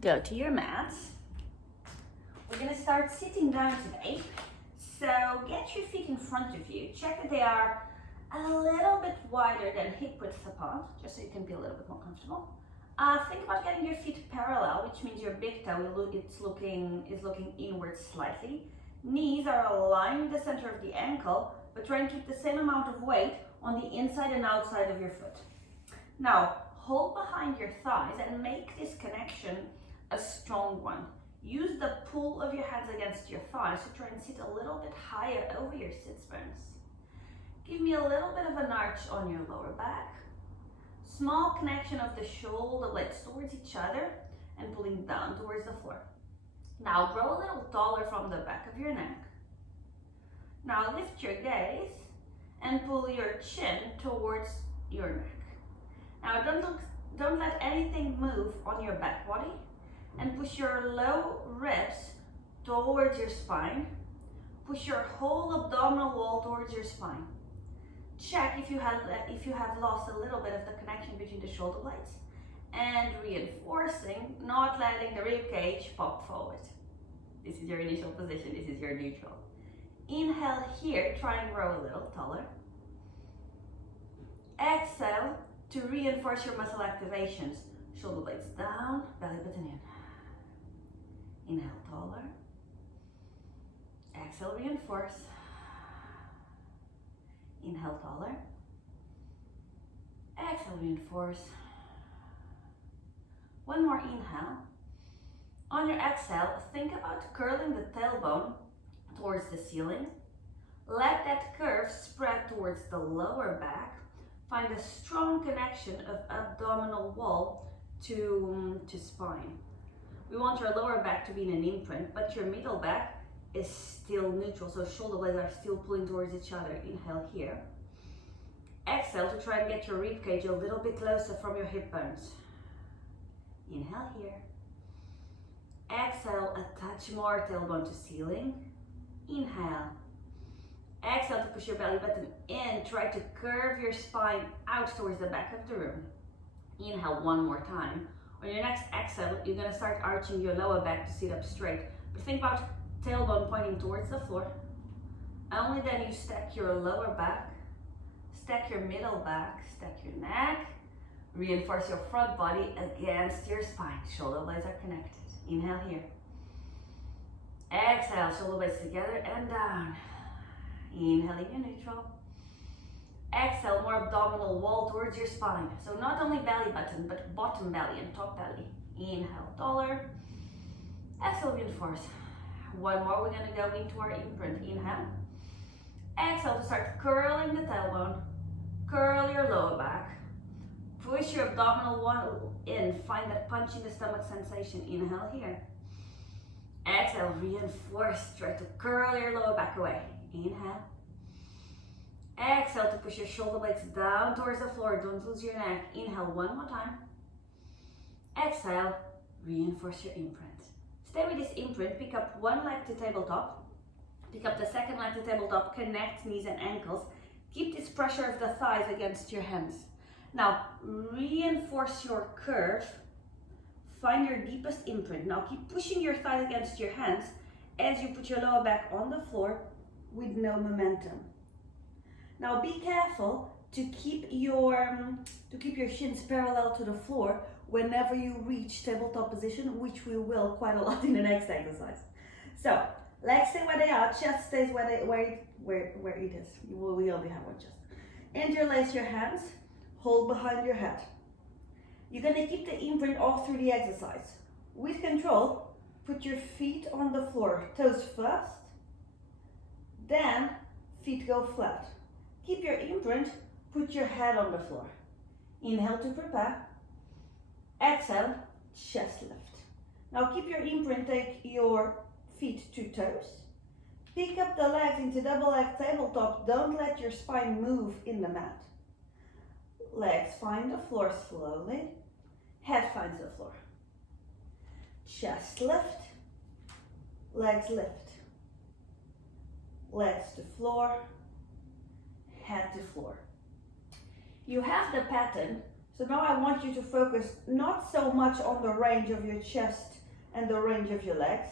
go to your mats. We're gonna start sitting down today. So get your feet in front of you. Check that they are a little bit wider than hip width apart, just so you can be a little bit more comfortable. Think about getting your feet parallel, which means your big toe is looking inward slightly. Knees are aligned with the center of the ankle, but try and keep the same amount of weight on the inside and outside of your foot. Now, hold behind your thighs and make this connection a strong one. Use the pull of your hands against your thighs to try and sit a little bit higher over your sits bones. Give me a little bit of an arch on your lower back. Small connection of the shoulder blades towards each other and pulling down towards the floor. Now grow a little taller from the back of your neck. Now lift your gaze and pull your chin towards your neck. Now don't let anything move on your back body and push your low ribs towards your spine. Push your whole abdominal wall towards your spine. Check if you have lost a little bit of the connection between the shoulder blades and reinforcing, not letting the rib cage pop forward. This is your initial position, this is your neutral. Inhale here, try and grow a little taller. Exhale to reinforce your muscle activations. Shoulder blades down, belly button in. Inhale taller. Exhale, reinforce. Inhale taller. Exhale, reinforce. One more inhale. On your exhale, think about curling the tailbone towards the ceiling. Let that curve spread towards the lower back. Find a strong connection of abdominal wall to spine. We want your lower back to be in an imprint, but your middle back is still neutral, so shoulder blades are still pulling towards each other. Inhale here. Exhale to try and get your rib cage a little bit closer from your hip bones. Inhale here. Exhale, a touch more tailbone to ceiling. Inhale. Exhale to push your belly button in. Try to curve your spine out towards the back of the room. Inhale one more time. On your next exhale, you're going to start arching your lower back to sit up straight. But think about tailbone pointing towards the floor. Only then you stack your lower back, stack your middle back, stack your neck, reinforce your front body against your spine. Shoulder blades are connected. Inhale here. Exhale, shoulder blades together and down. Inhaling your neutral. Exhale, more abdominal wall towards your spine. So not only belly button, but bottom belly and top belly. Inhale, taller. Exhale, reinforce. One more, we're gonna go into our imprint. Inhale. Exhale to start curling the tailbone. Curl your lower back. Push your abdominal wall in. Find that punch in the stomach sensation. Inhale here. Exhale, reinforce. Try to curl your lower back away. Inhale. Exhale to push your shoulder blades down towards the floor. Don't lose your neck. Inhale one more time. Exhale, reinforce your imprint. Stay with this imprint. Pick up one leg to tabletop. Pick up the second leg to tabletop. Connect knees and ankles. Keep this pressure of the thighs against your hands. Now, reinforce your curve. Find your deepest imprint. Now, keep pushing your thighs against your hands as you put your lower back on the floor with no momentum. Now, be careful to keep your shins parallel to the floor whenever you reach tabletop position, which we will quite a lot in the next exercise. So, legs stay where they are, chest stays where it is. We only have one chest. Interlace your hands, hold behind your head. You're gonna keep the imprint all through the exercise. With control, put your feet on the floor, toes first, then feet go flat. Keep your imprint, put your head on the floor. Inhale to prepare. Exhale, chest lift. Now keep your imprint, take your feet to toes. Pick up the legs into double leg tabletop. Don't let your spine move in the mat. Legs find the floor slowly. Head finds the floor. Chest lift. Legs lift. Legs to floor. Head to floor. You have the pattern, So now I want you to focus not so much on the range of your chest and the range of your legs.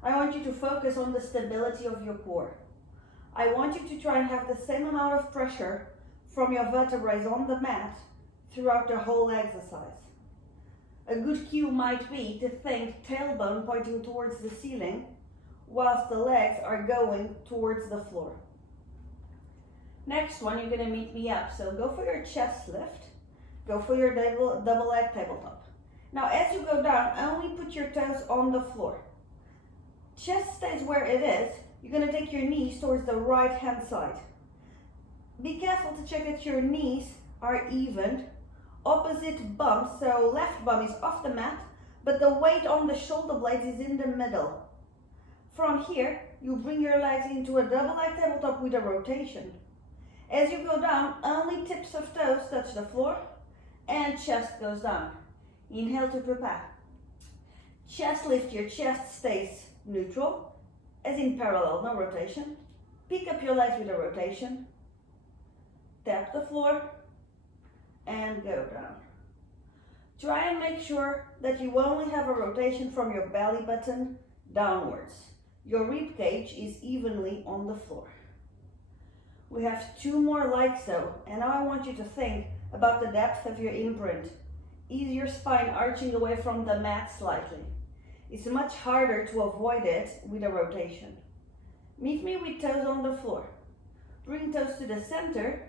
I want you to focus on the stability of your core. I want you to try and have the same amount of pressure from your vertebrae on the mat throughout the whole exercise. A good cue might be to think tailbone pointing towards the ceiling whilst the legs are going towards the floor. Next one, you're going to meet me up. So go for your chest lift. Go for your double leg tabletop. Now as you go down, only put your toes on the floor. Chest stays where it is. You're going to take your knees towards the right hand side. Be careful to check that your knees are even. Opposite bum, so left bum is off the mat, but the weight on the shoulder blades is in the middle. From here, you bring your legs into a double leg tabletop with a rotation. As you go down, only tips of toes touch the floor and chest goes down. Inhale to prepare. Chest lift, your chest stays neutral, as in parallel, no rotation. Pick up your legs with a rotation. Tap the floor and go down. Try and make sure that you only have a rotation from your belly button downwards. Your rib cage is evenly on the floor. We have 2 more like so, and now I want you to think about the depth of your imprint. Ease your spine arching away from the mat slightly. It's much harder to avoid it with a rotation. Meet me with toes on the floor. Bring toes to the center.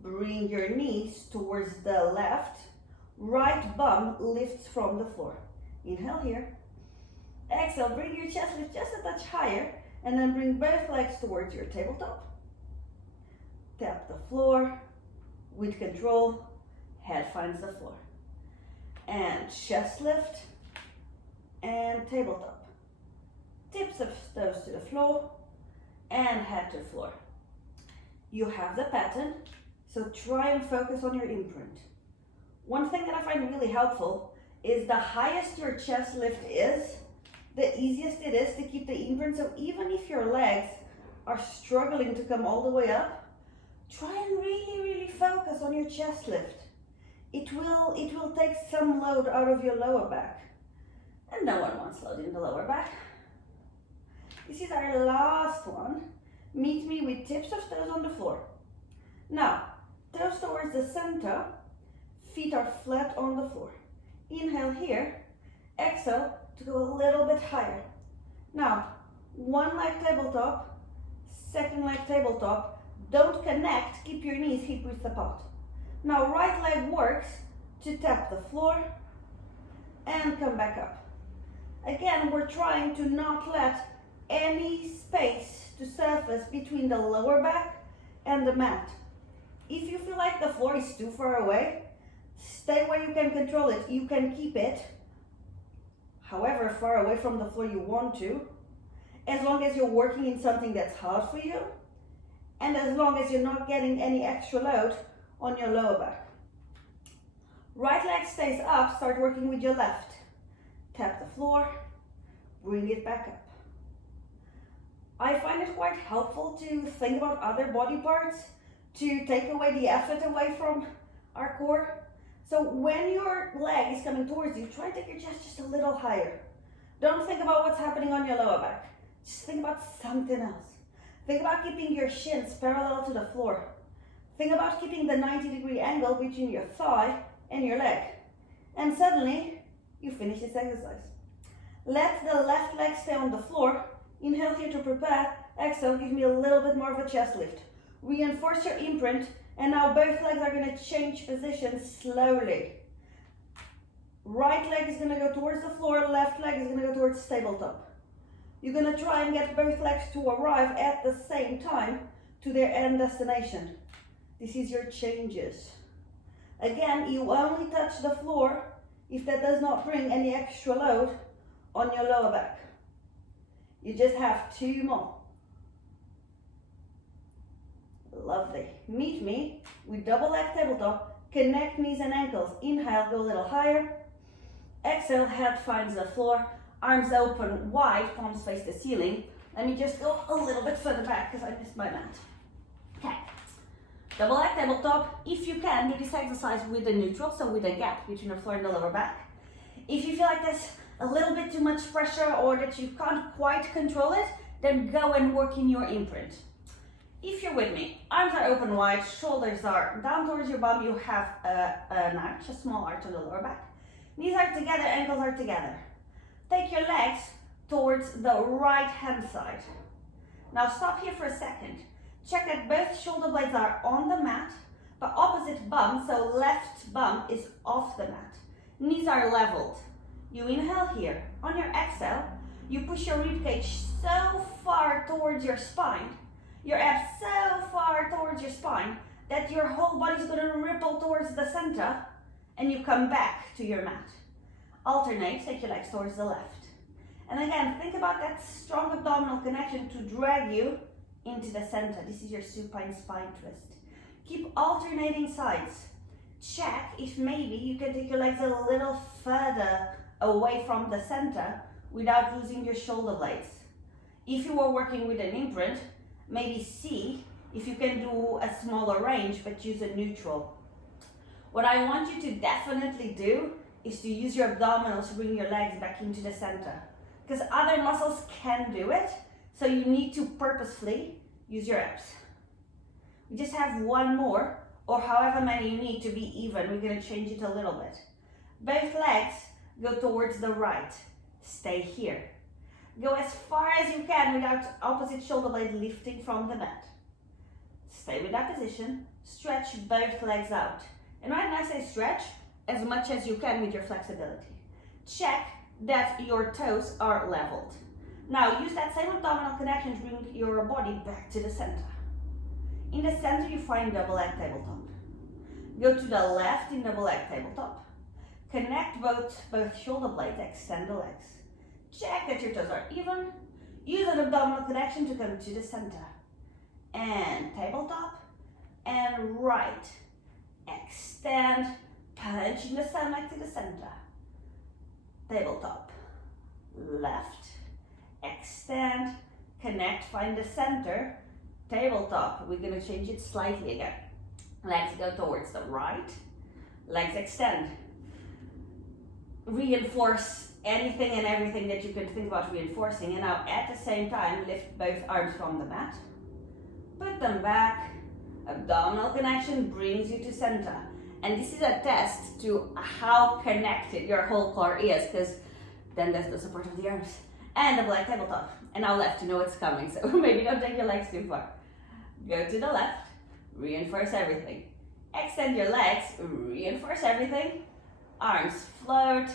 Bring your knees towards the left. Right bum lifts from the floor. Inhale here. Exhale, bring your chest lift just a touch higher, and then bring both legs towards your tabletop. Tap the floor with control. Head finds the floor. And chest lift and tabletop. Tips of toes to the floor and head to floor. You have the pattern. So try and focus on your imprint. One thing that I find really helpful is the highest your chest lift is, the easiest it is to keep the imprint. So even if your legs are struggling to come all the way up, try and really focus on your chest lift. It will take some load out of your lower back. And no one wants load in the lower back. This is our last one. Meet me with tips of toes on the floor. Now, toes towards the center, feet are flat on the floor. Inhale here, exhale to go a little bit higher. Now, 1 leg tabletop, 2nd leg tabletop. Don't connect, keep your knees hip width apart. Now, right leg works to tap the floor and come back up. Again, we're trying to not let any space to surface between the lower back and the mat. If you feel like the floor is too far away, stay where you can control it. You can keep it however far away from the floor you want to, as long as you're working in something that's hard for you, and as long as you're not getting any extra load on your lower back. Right leg stays up, start working with your left. Tap the floor, bring it back up. I find it quite helpful to think about other body parts to take away the effort away from our core. So when your leg is coming towards you, try and take your chest just a little higher. Don't think about what's happening on your lower back. Just think about something else. Think about keeping your shins parallel to the floor. Think about keeping the 90-degree angle between your thigh and your leg. And suddenly, you finish this exercise. Let the left leg stay on the floor. Inhale here to prepare. Exhale, give me a little bit more of a chest lift. Reinforce your imprint, and now both legs are going to change position slowly. Right leg is going to go towards the floor, left leg is going to go towards tabletop. You're going to try and get both legs to arrive at the same time to their end destination. This is your changes. Again, you only touch the floor if that does not bring any extra load on your lower back. You just have 2 more. Lovely. Meet me with double leg tabletop. Connect knees and ankles. Inhale, go a little higher. Exhale, head finds the floor. Arms open wide, palms face the ceiling. Let me just go a little bit further back because I missed my mat. Okay. Double leg tabletop. If you can, do this exercise with a neutral, so with a gap between the floor and the lower back. If you feel like there's a little bit too much pressure or that you can't quite control it, then go and work in your imprint. If you're with me, arms are open wide, shoulders are down towards your bum, you have an arch, a small arch on the lower back. Knees are together, ankles are together. Take your legs towards the right hand side. Now stop here for a second. Check that both shoulder blades are on the mat, but opposite bum, so left bum is off the mat. Knees are leveled. You inhale here. On your exhale, you push your ribcage so far towards your spine, your abs so far towards your spine, that your whole body is going to ripple towards the center, and you come back to your mat. Alternate, take your legs towards the left. And again, think about that strong abdominal connection to drag you into the center. This is your supine spine twist. Keep alternating sides. Check if maybe you can take your legs a little further away from the center without losing your shoulder blades. If you were working with an imprint, maybe see if you can do a smaller range but use a neutral. What I want you to definitely do is to use your abdominals to bring your legs back into the center, because other muscles can do it, so you need to purposefully use your abs. We just have one more, or however many you need to be even. We're going to change it a little bit. Both legs go towards the right. Stay here. Go as far as you can without opposite shoulder blade lifting from the mat. Stay with that position. Stretch both legs out. And right now I say stretch as much as you can with your flexibility. Check that your toes are leveled. Now use that same abdominal connection to bring your body back to the center. In the center you find double leg tabletop. Go to the left in double leg tabletop. Connect both shoulder blades, extend the legs. Check that your toes are even. Use an abdominal connection to come to the center. And tabletop, and right. Extend, punching the stomach to the center. Tabletop, left, extend, connect, find the center. Tabletop, we're going to change it slightly again. Legs go towards the right, legs extend. Reinforce anything and everything that you can think about reinforcing, and now at the same time lift both arms from the mat, put them back. Abdominal connection brings you to center, and this is a test to how connected your whole core is, because then there's the support of the arms. And double leg tabletop, and now left, you know it's coming, so maybe don't take your legs too far. Go to the left, reinforce everything. Extend your legs, reinforce everything. Arms float,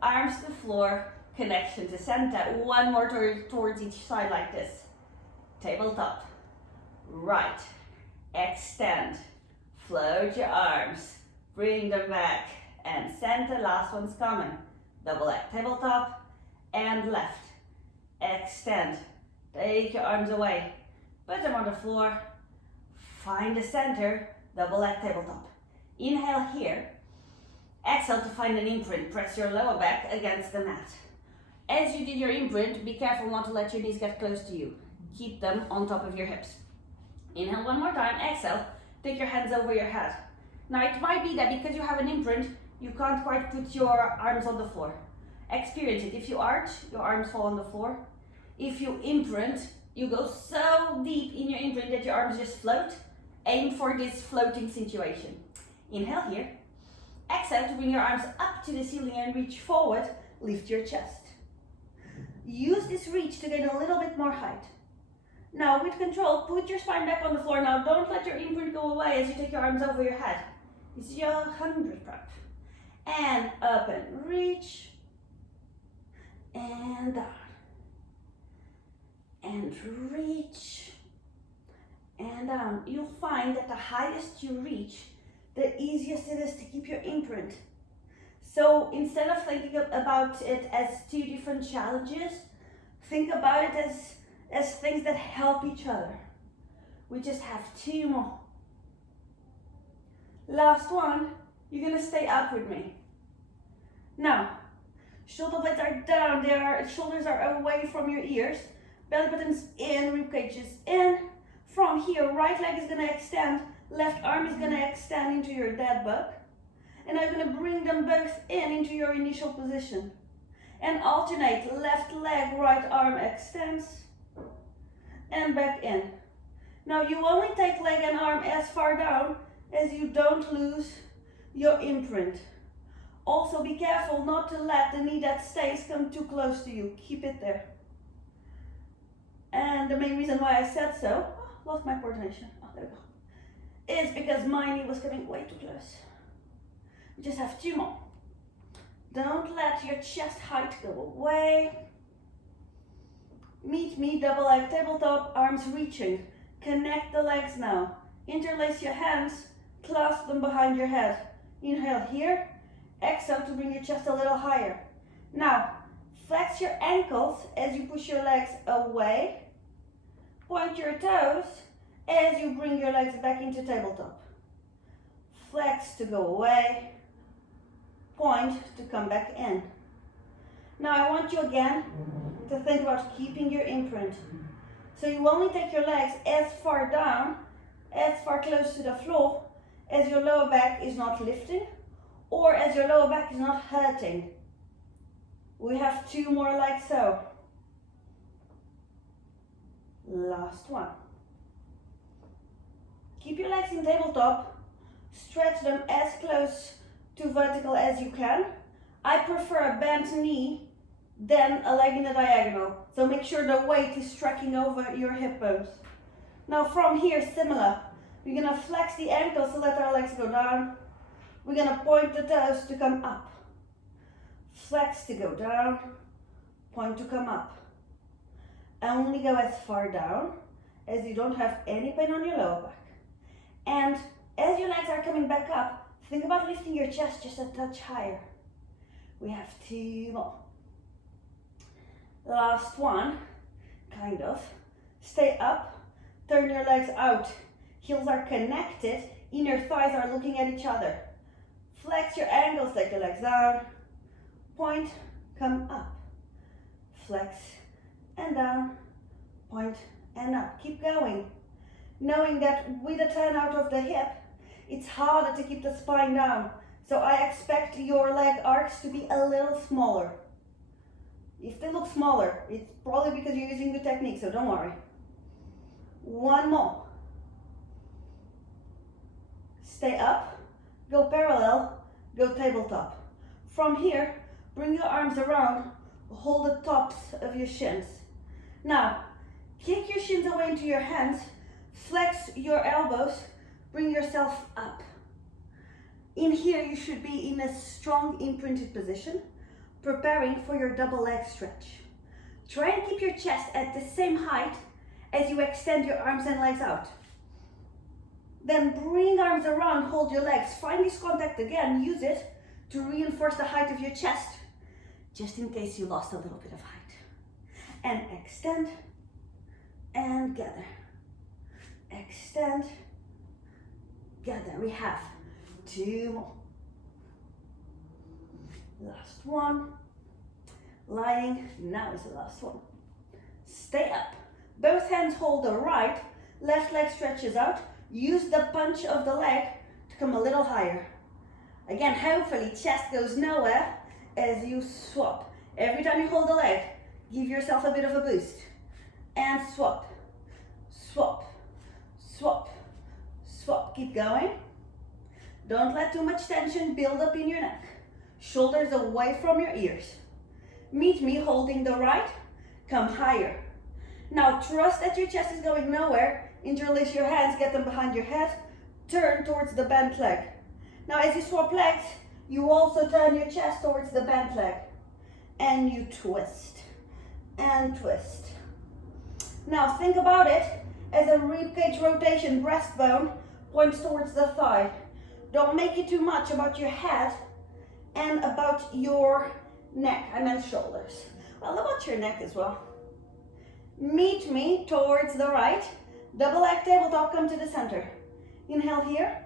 arms to floor, connection to center. One more towards each side like this. Tabletop, right, extend, float your arms, bring them back, and center, last one's coming. Double leg tabletop, and left, extend, take your arms away, put them on the floor, find the center, double leg tabletop. Inhale here. Exhale to find an imprint. Press your lower back against the mat. As you did your imprint, be careful not to let your knees get close to you. Keep them on top of your hips. Inhale one more time. Exhale. Take your hands over your head. Now it might be that because you have an imprint, you can't quite put your arms on the floor. Experience it. If you arch, your arms fall on the floor. If you imprint, you go so deep in your imprint that your arms just float. Aim for this floating situation. Inhale here. Exhale to bring your arms up to the ceiling and reach forward. Lift your chest. Use this reach to gain a little bit more height. Now with control, put your spine back on the floor. Now don't let your imprint go away as you take your arms over your head. This is your 100 rep. And up and reach. And down. And reach. And down. You'll find that the highest you reach, the easiest it is to keep your imprint. So instead of thinking about it as two different challenges, think about it as things that help each other. We just have two more. Last one, you're gonna stay up with me. Now, shoulder blades are down, shoulders are away from your ears, belly button's in, rib cage is in. From here, right leg is gonna extend, Left arm is gonna extend into your dead bug. And I'm gonna bring them both in into your initial position. And alternate, left leg, right arm extends. And back in. Now you only take leg and arm as far down as you don't lose your imprint. Also be careful not to let the knee that stays come too close to you. Keep it there. And the main reason why I said so, lost my coordination, there we go, is because my knee was coming way too close. We just have 2 more. Don't let your chest height go away. Meet me, double leg tabletop, arms reaching. Connect the legs now. Interlace your hands, clasp them behind your head. Inhale here, exhale to bring your chest a little higher. Now, flex your ankles as you push your legs away. Point your toes as you bring your legs back into tabletop. Flex to go away. Point to come back in. Now I want you again to think about keeping your imprint. So you only take your legs as far down, as far close to the floor, as your lower back is not lifting, or as your lower back is not hurting. We have 2 more like so. Last one. Keep your legs in tabletop, stretch them as close to vertical as you can. I prefer a bent knee than a leg in a diagonal. So make sure the weight is tracking over your hip bones. Now from here, similar. We're gonna flex the ankles to let our legs go down. We're gonna point the toes to come up. Flex to go down, point to come up. Only go as far down as you don't have any pain on your lower back. And as your legs are coming back up, think about lifting your chest just a touch higher. We have 2 more. Last one, kind of. Stay up, turn your legs out. Heels are connected, inner thighs are looking at each other. Flex your ankles, take your legs down. Point, come up. Flex and down, point and up. Keep going. Knowing that with a turn out of the hip, it's harder to keep the spine down. So I expect your leg arcs to be a little smaller. If they look smaller, it's probably because you're using good technique, so don't worry. 1 more. Stay up, go parallel, go tabletop. From here, bring your arms around, hold the tops of your shins. Now, kick your shins away into your hands, flex your elbows, bring yourself up. In here, you should be in a strong imprinted position, preparing for your double leg stretch. Try and keep your chest at the same height as you extend your arms and legs out. Then bring arms around, hold your legs, find this contact again, use it to reinforce the height of your chest, just in case you lost a little bit of height. And extend and gather. Extend, gather. We have 2 more. Last one. Lying, now is the last one. Stay up. Both hands hold the right, left leg stretches out. Use the punch of the leg to come a little higher. Again, hopefully chest goes nowhere as you swap. Every time you hold the leg, give yourself a bit of a boost. And swap, swap, swap, swap. Keep going. Don't let too much tension build up in your neck. Shoulders away from your ears. Meet me holding the right, come higher. Now trust that your chest is going nowhere. Interlace your hands, get them behind your head. Turn towards the bent leg. Now as you swap legs, you also turn your chest towards the bent leg. And you twist and twist. Now think about it as a ribcage rotation. Breastbone points towards the thigh. Don't make it too much about your head and about your neck. I meant shoulders. Well, about your neck as well. Meet me towards the right. Double leg tabletop, come to the center. Inhale here.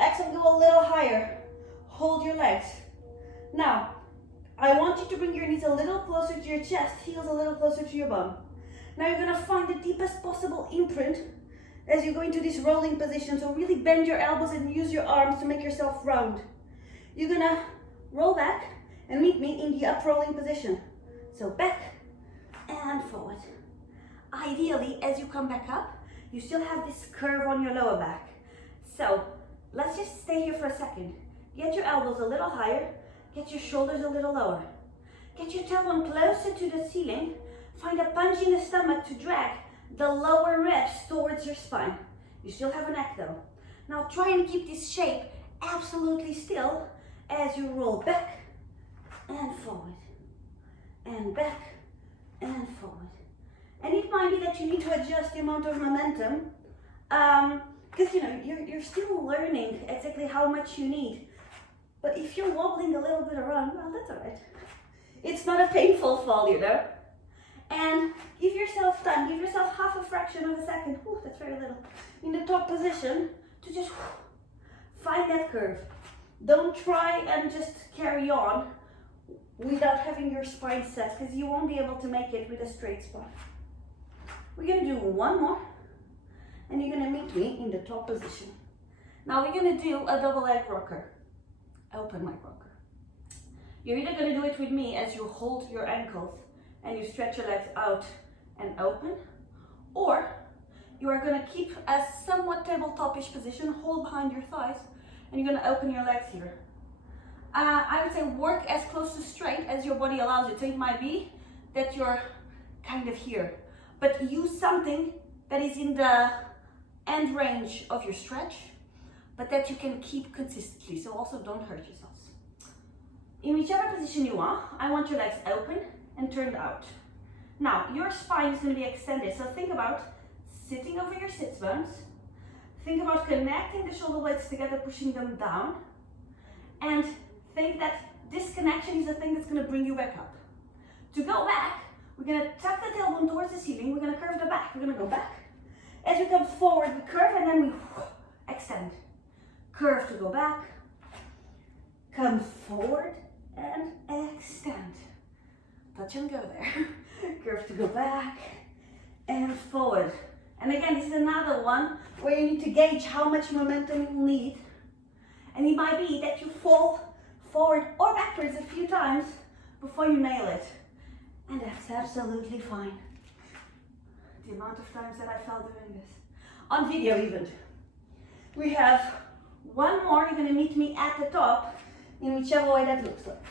Exhale, go a little higher. Hold your legs. Now, I want you to bring your knees a little closer to your chest, heels a little closer to your bum. Now you're gonna find the deepest possible imprint as you go into this rolling position. So really bend your elbows and use your arms to make yourself round. You're gonna roll back and meet me in the up rolling position. So back and forward. Ideally, as you come back up, you still have this curve on your lower back. So let's just stay here for a second. Get your elbows a little higher, get your shoulders a little lower. Get your tailbone closer to the ceiling. Find a punch in the stomach to drag the lower ribs towards your spine. You still have a neck though. Now try and keep this shape absolutely still as you roll back and forward, and back and forward. And it might be that you need to adjust the amount of momentum, because you're still learning exactly how much you need. But if you're wobbling a little bit around, well, that's all right. It's not a painful fall, And give yourself time, give yourself half a fraction of a second, that's very little, in the top position to just find that curve. Don't try and just carry on without having your spine set, because you won't be able to make it with a straight spine. We're gonna do one more, and you're gonna meet me in the top position. Now we're gonna do a double leg rocker, open leg rocker. You're either gonna do it with me as you hold your ankles and you stretch your legs out and open, or you are gonna keep a somewhat tabletop-ish position, hold behind your thighs, and you're gonna open your legs here. I would say work as close to straight as your body allows it. So it might be that you're kind of here, but use something that is in the end range of your stretch, but that you can keep consistently. So also don't hurt yourselves. In whichever position you are, I want your legs open and turned out. Now, your spine is going to be extended. So think about sitting over your sits bones. Think about connecting the shoulder blades together, pushing them down. And think that this connection is the thing that's going to bring you back up. To go back, we're going to tuck the tailbone towards the ceiling. We're going to curve the back. We're going to go back. As we come forward, we curve and then we extend. Curve to go back. Come forward and extend. Touch and go there. Curve to go back and forward. And again, this is another one where you need to gauge how much momentum you need. And it might be that you fall forward or backwards a few times before you nail it. And that's absolutely fine. The amount of times that I fell doing this. On video even. We have one more. You're going to meet me at the top in whichever way that looks like.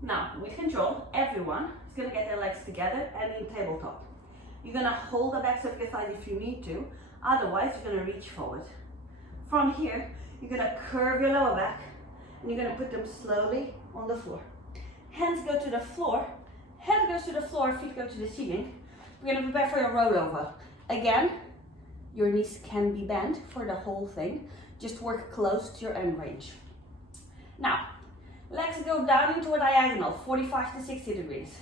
Now, with control, everyone is going to get their legs together and in tabletop. You're going to hold the backs of your thighs if you need to. Otherwise, you're going to reach forward. From here, you're going to curve your lower back and you're going to put them slowly on the floor. Hands go to the floor. Head goes to the floor, feet go to the ceiling. We're going to prepare for your rollover. Again, your knees can be bent for the whole thing. Just work close to your end range. Now, legs go down into a diagonal, 45 to 60 degrees.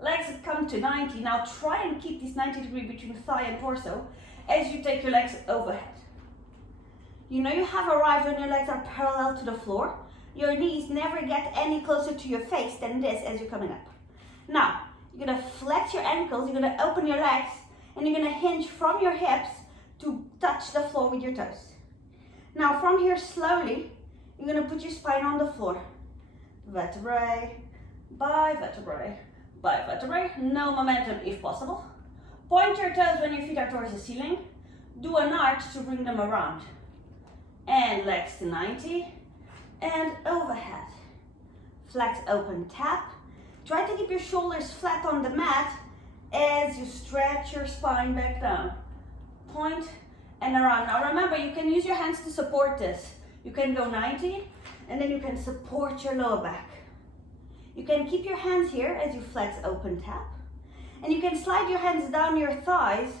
Legs come to 90. Now try and keep this 90 degree between thigh and torso as you take your legs overhead. You know you have arrived when your legs are parallel to the floor. Your knees never get any closer to your face than this as you're coming up. Now, you're gonna flex your ankles, you're gonna open your legs, and you're gonna hinge from your hips to touch the floor with your toes. Now from here slowly, you're gonna put your spine on the floor. Vertebrae by vertebrae by vertebrae. No momentum if possible. Point your toes when your feet are towards the ceiling. Do an arch to bring them around. And legs to 90. And overhead. Flex, open, tap. Try to keep your shoulders flat on the mat as you stretch your spine back down. Point and around. Now remember, you can use your hands to support this. You can go 90 and then you can support your lower back. You can keep your hands here as you flex, open, tap. And you can slide your hands down your thighs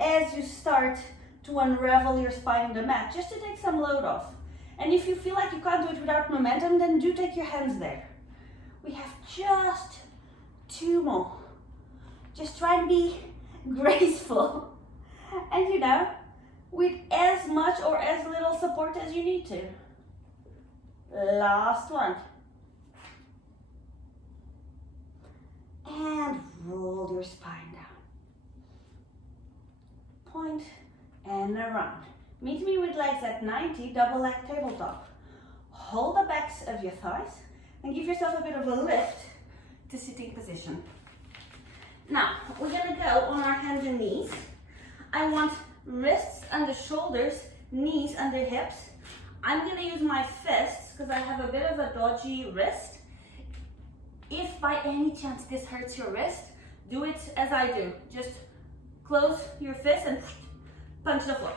as you start to unravel your spine in the mat, just to take some load off. And if you feel like you can't do it without momentum, then do take your hands there. We have just 2 more. Just try and be graceful. And with as much or as little support as you need to. Last one. And roll your spine down. point, and around. Meet me with legs at 90, double leg tabletop. Hold the backs of your thighs and give yourself a bit of a lift to sitting position. Now, we're gonna go on our hands and knees. I want wrists under shoulders, knees under hips. I'm gonna use my fists because I have a bit of a dodgy wrist. If by any chance this hurts your wrist, do it as I do. Just close your fist and punch the floor.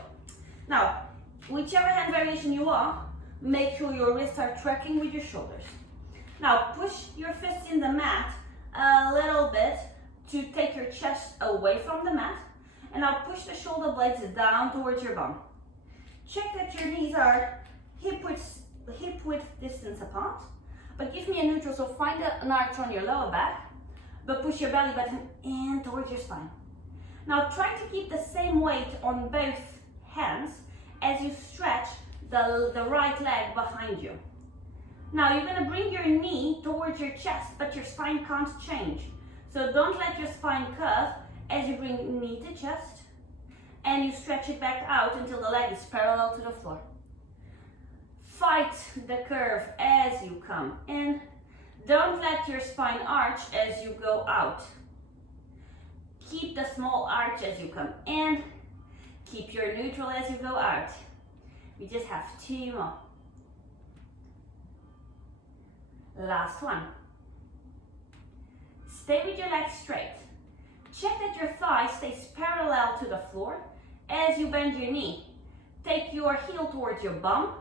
Now, whichever hand variation you are, make sure your wrists are tracking with your shoulders. Now, push your fists in the mat a little bit to take your chest away from the mat. And now push the shoulder blades down towards your bum. Check that your knees are hip width distance apart. But give me a neutral, so find an arch on your lower back, but push your belly button in towards your spine. Now try to keep the same weight on both hands as you stretch the right leg behind you. Now you're gonna bring your knee towards your chest, but your spine can't change. So don't let your spine curve as you bring knee to chest, and you stretch it back out until the leg is parallel to the floor. Fight the curve as you come in. Don't let your spine arch as you go out. Keep the small arch as you come in. Keep your neutral as you go out. We just have 2 more. Last one. Stay with your legs straight. Check that your thigh stays parallel to the floor as you bend your knee. Take your heel towards your bum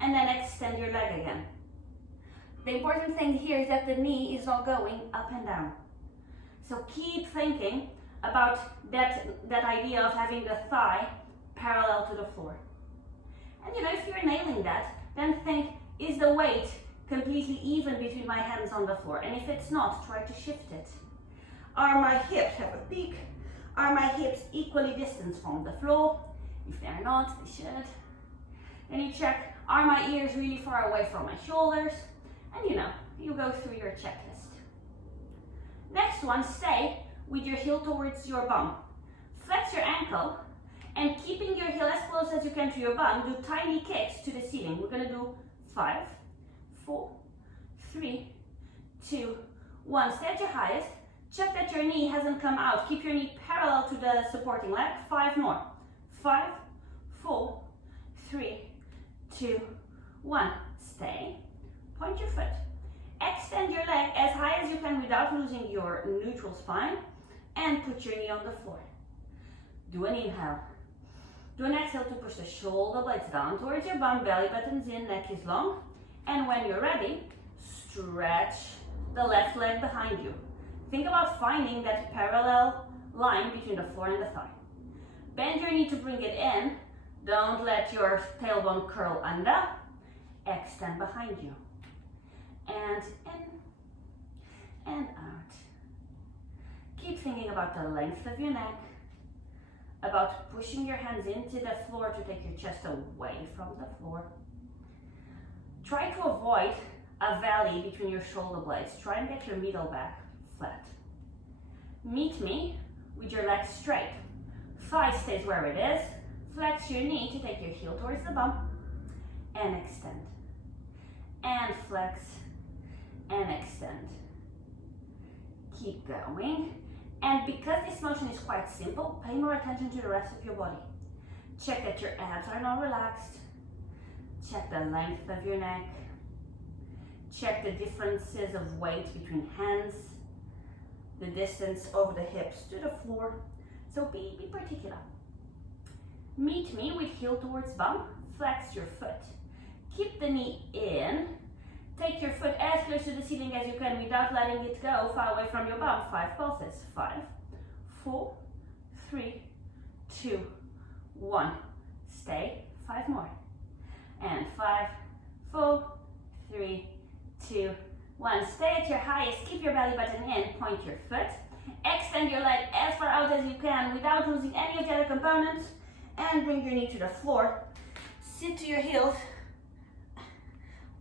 and then extend your leg again. The important thing here is that the knee is not going up and down. So keep thinking about that idea of having the thigh parallel to the floor. And if you're nailing that, then think, is the weight completely even between my hands on the floor? And if it's not, try to shift it. Are my hips, have a peek, are my hips equally distanced from the floor? If they're not, they should. And you check, are my ears really far away from my shoulders? And you go through your checklist. Next one, stay with your heel towards your bum. Flex your ankle, and keeping your heel as close as you can to your bum, do tiny kicks to the ceiling. We're gonna do 5, 4, 3, 2, 1. Stay at your highest. Check that your knee hasn't come out. Keep your knee parallel to the supporting leg. 5 more. 5, 4, 3, 2, 1. Stay. Point your foot. Extend your leg as high as you can without losing your neutral spine, and put your knee on the floor. Do an inhale. Do an exhale to push the shoulder blades down towards your bum, belly button's in, neck is long. And when you're ready, stretch the left leg behind you. Think about finding that parallel line between the floor and the thigh. Bend your knee to bring it in. Don't let your tailbone curl under. Extend behind you. And in and out. Keep thinking about the length of your neck, about pushing your hands into the floor to take your chest away from the floor. Try to avoid a valley between your shoulder blades. Try and get your middle back flat. Meet me with your legs straight. Thigh stays where it is. Flex your knee to take your heel towards the bum. And extend. And flex. And extend. Keep going. And because this motion is quite simple, pay more attention to the rest of your body. Check that your abs are not relaxed. Check the length of your neck. Check the differences of weight between hands, the distance over the hips to the floor. So be particular. Meet me with heel towards bum. Flex your foot. Keep the knee in. Take your foot as close to the ceiling as you can without letting it go far away from your bum. 5 pulses. 5, 4, 3, 2, 1. Stay. 5 more. And 5, 4, 3, 2, 1. Stay at your highest. Keep your belly button in. Point your foot. Extend your leg as far out as you can without losing any of the other components. And bring your knee to the floor. Sit to your heels.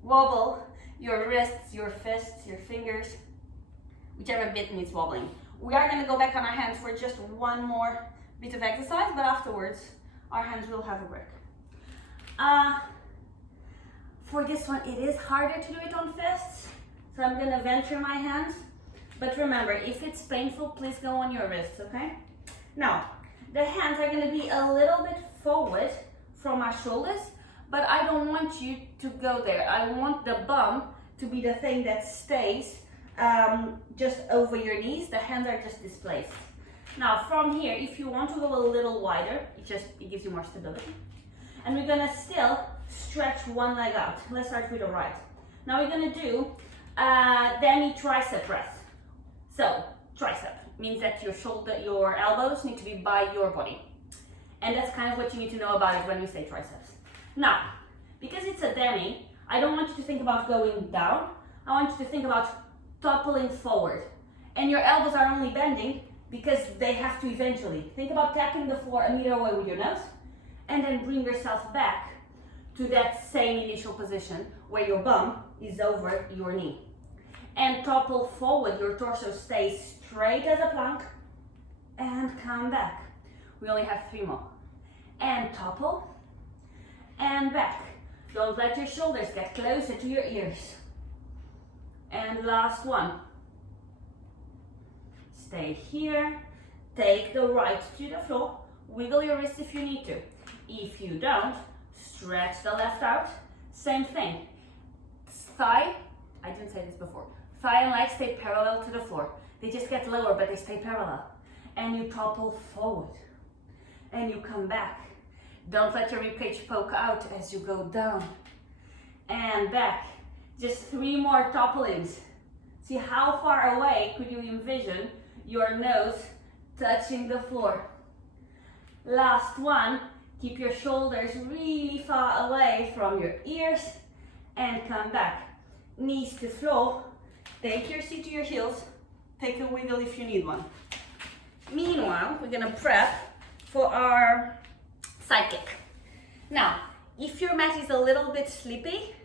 Wobble your wrists, your fists, your fingers, whichever bit needs wobbling. We are going to go back on our hands for just one more bit of exercise, but afterwards our hands will have a break. For this one, it is harder to do it on fists, so I'm gonna venture my hands. But remember, if it's painful, please go on your wrists, okay? Now, the hands are gonna be a little bit forward from my shoulders, but I don't want you to go there. I want the bum to be the thing that stays just over your knees. The hands are just displaced. Now, from here, if you want to go a little wider, it gives you more stability. And we're gonna still stretch one leg out. Let's start with the right. Now we're gonna do demi tricep press. So tricep means that your elbows need to be by your body. And that's kind of what you need to know about it when we say triceps. Now, because it's a demi, I don't want you to think about going down. I want you to think about toppling forward. And your elbows are only bending because they have to eventually. Think about tapping the floor a meter away with your nose, and then bring yourself back to that same initial position where your bum is over your knee. And topple forward, your torso stays straight as a plank, and come back. We only have 3 more. And topple, and back. Don't let your shoulders get closer to your ears. And last one. Stay here, take the right to the floor, wiggle your wrist if you need to. If you don't, stretch the left out. Same thing. Thigh, I didn't say this before, thigh and leg stay parallel to the floor. They just get lower, but they stay parallel. And you topple forward. And you come back. Don't let your ribcage poke out as you go down. And back. Just 3 more topplings. See how far away could you envision your nose touching the floor. Last one. Keep your shoulders really far away from your ears and come back. Knees to floor. Take your seat to your heels. Take a wiggle if you need one. Meanwhile, we're gonna prep for our side kick. Now, if your mat is a little bit sleepy,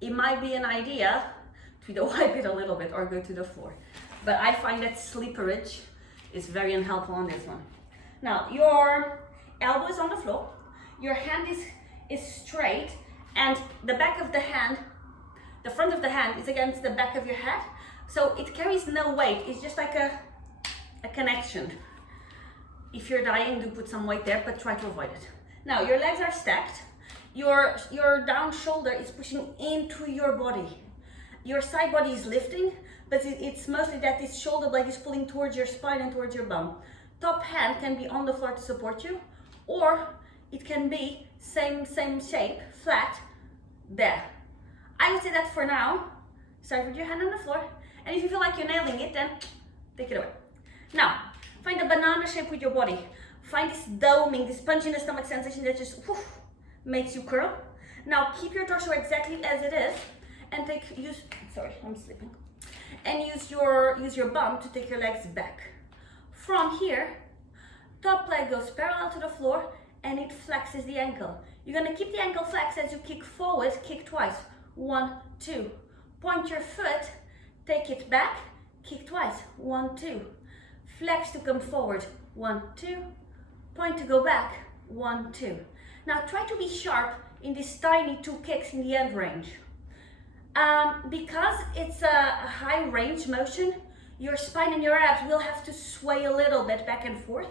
it might be an idea to either wipe it a little bit or go to the floor. But I find that slipperage is very unhelpful on this one. Now, your elbow is on the floor. Your hand is straight, and the back of the hand, the front of the hand is against the back of your head. So it carries no weight. It's just like a connection. If you're dying, do put some weight there, but try to avoid it. Now, your legs are stacked. Your down shoulder is pushing into your body. Your side body is lifting, but it's mostly that this shoulder blade is pulling towards your spine and towards your bum. Top hand can be on the floor to support you, or it can be same shape, flat, there. I would say that for now. Start with your hand on the floor, and if you feel like you're nailing it, then take it away. Now, find a banana shape with your body. Find this doming, this punch in the stomach sensation that just makes you curl. Now keep your torso exactly as it is, and use your bum to take your legs back. From here, top leg goes parallel to the floor, and it flexes the ankle. You're gonna keep the ankle flexed as you kick forward, kick twice. 1, 2. Point your foot, take it back, kick twice. 1, 2. Flex to come forward. 1, 2. Point to go back. 1, 2. Now try to be sharp in these tiny 2 kicks in the end range. Because it's a high range motion, your spine and your abs will have to sway a little bit back and forth.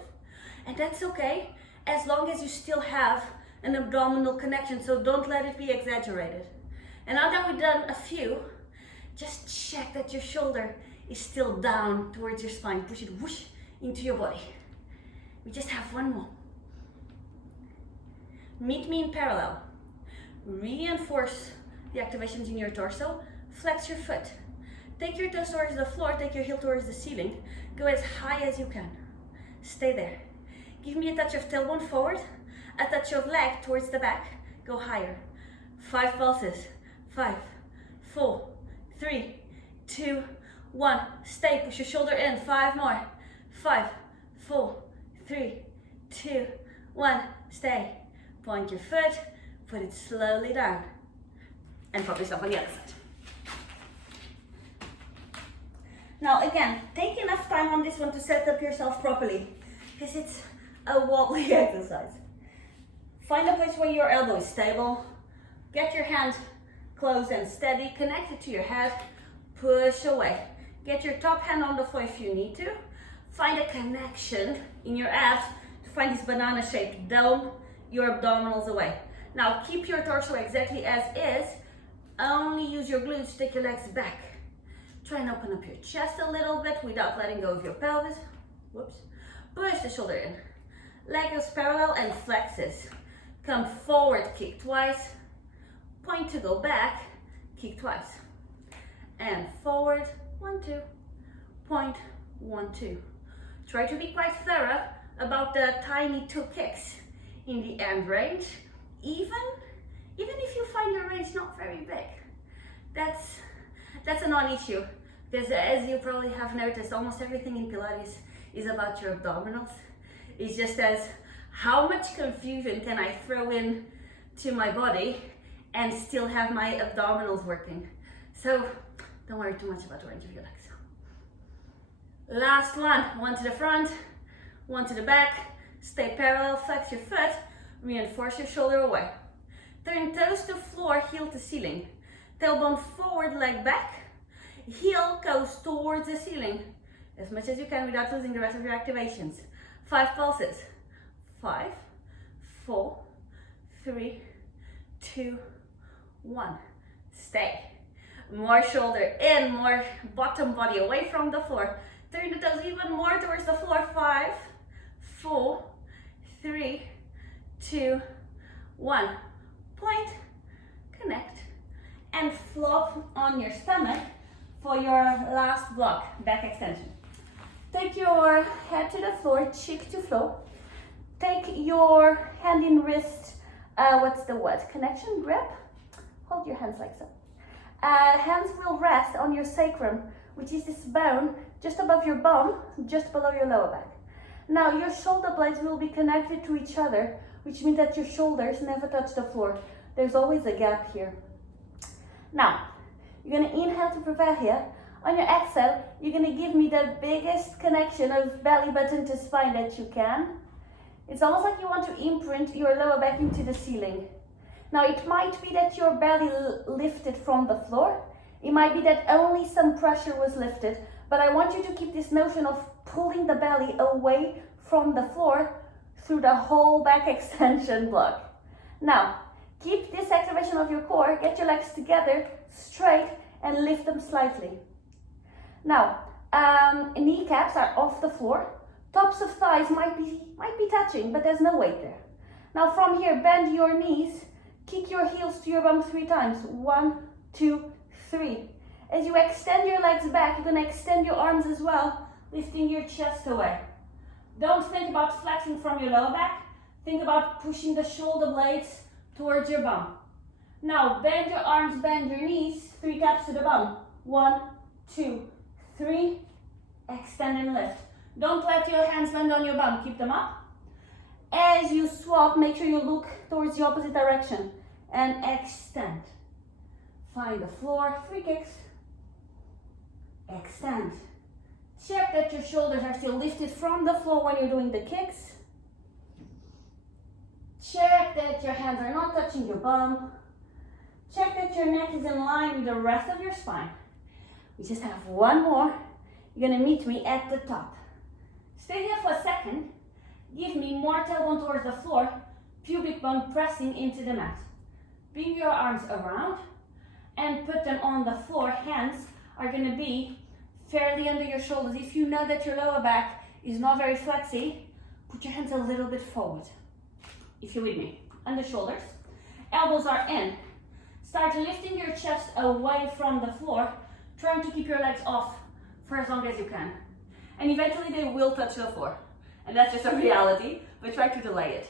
And that's okay, as long as you still have an abdominal connection, so don't let it be exaggerated. And now that we've done a few, just check that your shoulder is still down towards your spine. Push it whoosh into your body. We just have 1 more. Meet me in parallel. Reinforce the activations in your torso. Flex your foot. Take your toes towards the floor, take your heel towards the ceiling. Go as high as you can. Stay there. Give me a touch of tailbone forward, a touch of leg towards the back. Go higher. 5 pulses. 5, 4, 3, 2, 1. Stay, push your shoulder in. 5 more. 5, 4, 3, 2, 1. Stay. Point your foot, put it slowly down. And pop yourself on the other side. Now again, take enough time on this one to set up yourself properly, because it's a wobbly exercise. Find a place where your elbow is stable. Get your hand close and steady, connected to your head. Push away. Get your top hand on the floor if you need to. Find a connection in your abs to find this banana-shaped dome, your abdominals away. Now keep your torso exactly as is. Only use your glutes to take your legs back. Try and open up your chest a little bit without letting go of your pelvis. Whoops. Push the shoulder in. Leg goes parallel and flexes. Come forward, kick twice. Point to go back, kick twice. And forward, 1, 2. Point, 1, 2. Try to be quite thorough about the tiny 2 kicks in the end range. Even if you find your range not very big, that's a non-issue, because as you probably have noticed, almost everything in Pilates is about your abdominals. It's just as how much confusion can I throw in to my body and still have my abdominals working. So don't worry too much about the range of your legs. Last one to the front, 1 to the back. Stay parallel, flex your foot, reinforce your shoulder away. Turn toes to floor, heel to ceiling. Tailbone forward, leg back. Heel goes towards the ceiling as much as you can without losing the rest of your activations. 5 pulses. 5, 4, 3, 2, 1. Stay. More shoulder in, more bottom body away from the floor. Turn the toes even more towards the floor. 5, 4, 3, 2, 1. Point, connect, and flop on your stomach for your last block, back extension. Take your head to the floor, cheek to floor. Take your hand in wrist, what's the word? Connection, grip? Hold your hands like so. Hands will rest on your sacrum, which is this bone just above your bum, just below your lower back. Now your shoulder blades will be connected to each other, which means that your shoulders never touch the floor. There's always a gap here. Now, you're gonna inhale to prepare here. On your exhale, you're gonna give me the biggest connection of belly button to spine that you can. It's almost like you want to imprint your lower back into the ceiling. Now, it might be that your belly lifted from the floor. It might be that only some pressure was lifted, but I want you to keep this notion of pulling the belly away from the floor through the whole back extension block. Now, keep this activation of your core, get your legs together, straight, and lift them slightly. Now, kneecaps are off the floor. Tops of thighs might be touching, but there's no weight there. Now from here, bend your knees, kick your heels to your bum 3 times. 1, 2, 3. As you extend your legs back, you're gonna extend your arms as well, lifting your chest away. Don't think about flexing from your lower back. Think about pushing the shoulder blades towards your bum. Now bend your arms, bend your knees, 3 taps to the bum. 1, 2, 3. Extend and lift. Don't let your hands land on your bum, keep them up. As you swap, make sure you look towards the opposite direction and extend. Find the floor, 3 kicks. Extend. Check that your shoulders are still lifted from the floor when you're doing the kicks. Check that your hands are not touching your bum. Check that your neck is in line with the rest of your spine. We just have one more. You're gonna meet me at the top. Stay here for a second. Give me more tailbone towards the floor, pubic bone pressing into the mat. Bring your arms around and put them on the floor. Hands are gonna be fairly under your shoulders. If you know that your lower back is not very flexy, put your hands a little bit forward. If you're with me, under shoulders. Elbows are in. Start lifting your chest away from the floor, trying to keep your legs off for as long as you can. And eventually they will touch the floor. And that's just a reality, but try to delay it.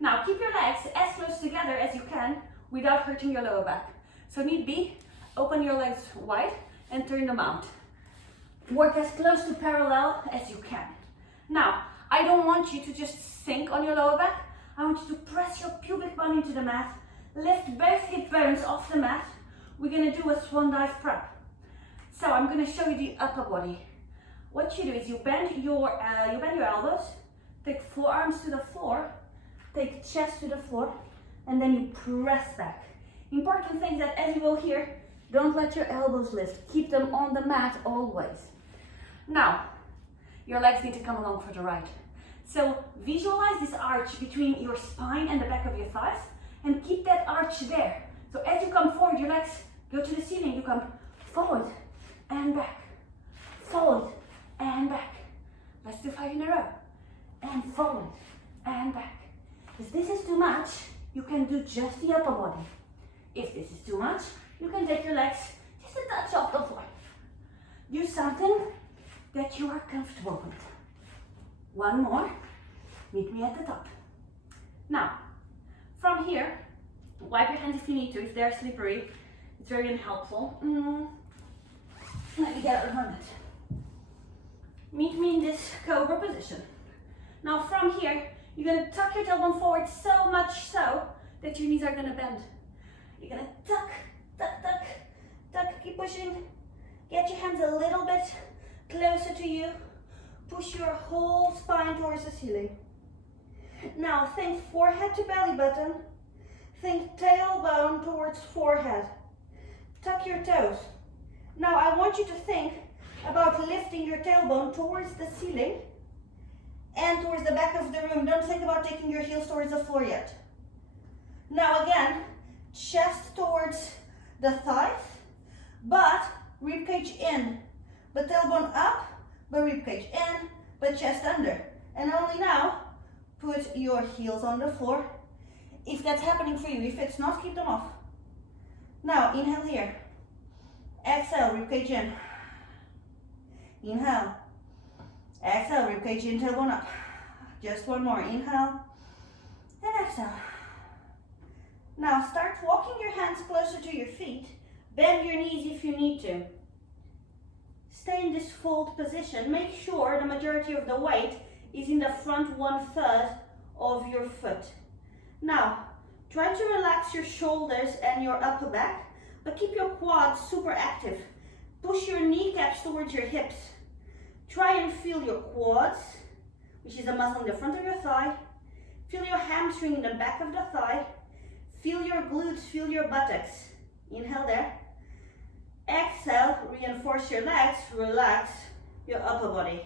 Now keep your legs as close together as you can without hurting your lower back. So need be, open your legs wide and turn them out. Work as close to parallel as you can. Now, I don't want you to just sink on your lower back. I want you to press your pubic bone into the mat, lift both hip bones off the mat. We're gonna do a swan dive prep. So I'm gonna show you the upper body. What you do is you bend your elbows, Take forearms to the floor, take chest to the floor, and then you press back. Important thing is that as you go here, don't let your elbows lift. Keep them on the mat always. Now, your legs need to come along for the ride. So visualize this arch between your spine and the back of your thighs, and keep that arch there. So as you come forward, your legs go to the ceiling. You come forward and back, forward and back. Let's do 5 in a row. And forward and back. If this is too much, you can do just the upper body. If this is too much, you can take your legs just a touch off the floor. Do something that you are comfortable with. One more. Meet me at the top. Now, from here, wipe your hands if you need to. If they're slippery, it's very unhelpful. Let me get out of it. Meet me in this cobra position. Now from here, you're gonna tuck your tailbone forward so much so that your knees are gonna bend. You're gonna tuck, tuck, tuck, tuck, keep pushing. Get your hands a little bit closer to you. Push your whole spine towards the ceiling. Now think forehead to belly button. Think tailbone towards forehead. Tuck your toes. Now I want you to think about lifting your tailbone towards the ceiling and towards the back of the room. Don't think about taking your heels towards the floor yet. Now again, chest towards the thighs, but ribcage in. But tailbone up, but ribcage in, but chest under. And only now, put your heels on the floor. If that's happening for you, if it's not, keep them off. Now, inhale here. Exhale, ribcage in. Inhale. Exhale, ribcage in, tailbone up. Just one more. Inhale and exhale. Now start walking your hands closer to your feet. Bend your knees if you need to. Stay in this fold position. Make sure the majority of the weight is in the front 1/3 of your foot. Now, try to relax your shoulders and your upper back, but keep your quads super active. Push your kneecaps towards your hips. Try and feel your quads, which is the muscle in the front of your thigh. Feel your hamstring in the back of the thigh. Feel your glutes, feel your buttocks. Inhale there. Exhale, reinforce your legs, relax your upper body.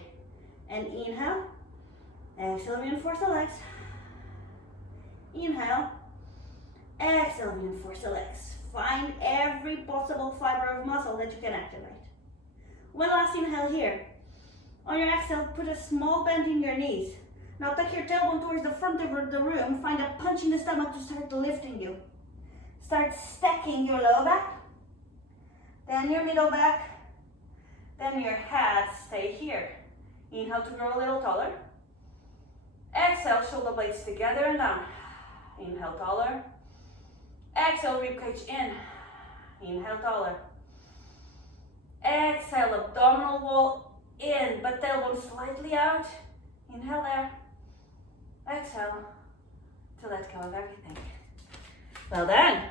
And inhale. Exhale, reinforce the legs. Inhale. Exhale, reinforce the legs. Find every possible fiber of muscle that you can activate. One last inhale here. On your exhale, put a small bend in your knees. Now tuck your tailbone towards the front of the room. Find a punch in the stomach to start lifting you. Start stacking your lower back, then your middle back, then your head. Stay here. Inhale to grow a little taller. Exhale, shoulder blades together and down. Inhale, taller. Exhale, ribcage in. Inhale, taller. Exhale, abdominal wall in, but tailbone slightly out. Inhale there. Exhale to let go of everything. Well done.